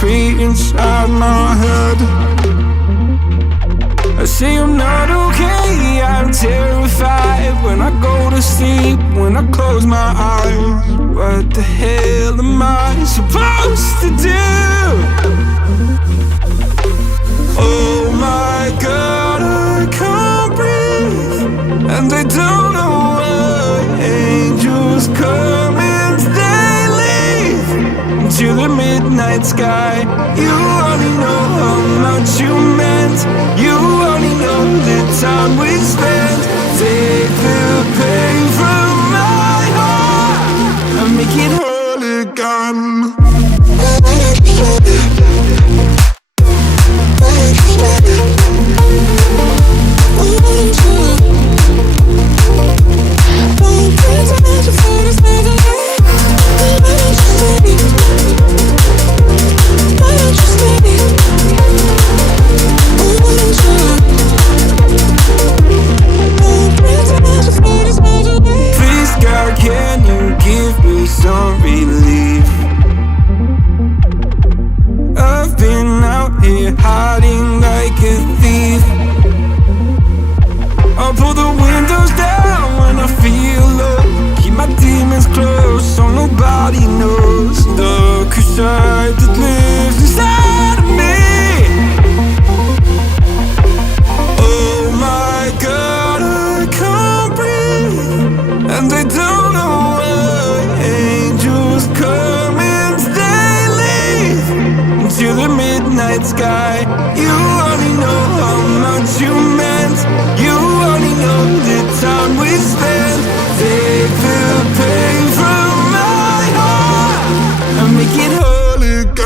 free inside my head. I say I'm not okay, I'm terrified. When I go to sleep, when I close my eyes, what the hell am I supposed to do? Oh my God, I can't breathe, and I don't know why. Angels come and they leave to the midnight sky. You only know how much you meant. You only know the time we spent. Take the pain from my heart and make it whole again. Please God, can you give me some relief? I've been out here hiding like a thief. I'll pull the windows down when I feel low. Keep my demons close so nobody knows the crusade that lives inside of me. Oh my God, I can't breathe, and I don't know why. Angels come and they leave to the midnight sky. You only know how much you meant. You only know the time we spent. Take the pain from my heart and make it whole again.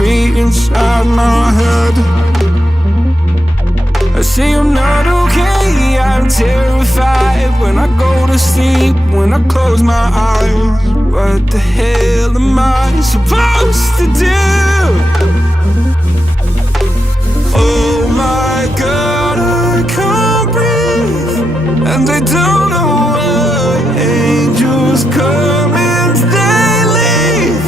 concrete inside my head. I say I'm not okay, I'm terrified when I go to sleep, when I close my eyes. What the hell am I supposed to do? Oh my God, I can't breathe, and I don't know why. Angels come and they leave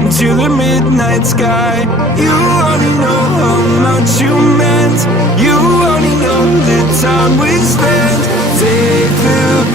into the midnight sky. You only know how much you meant. You only know the time we spent. Take the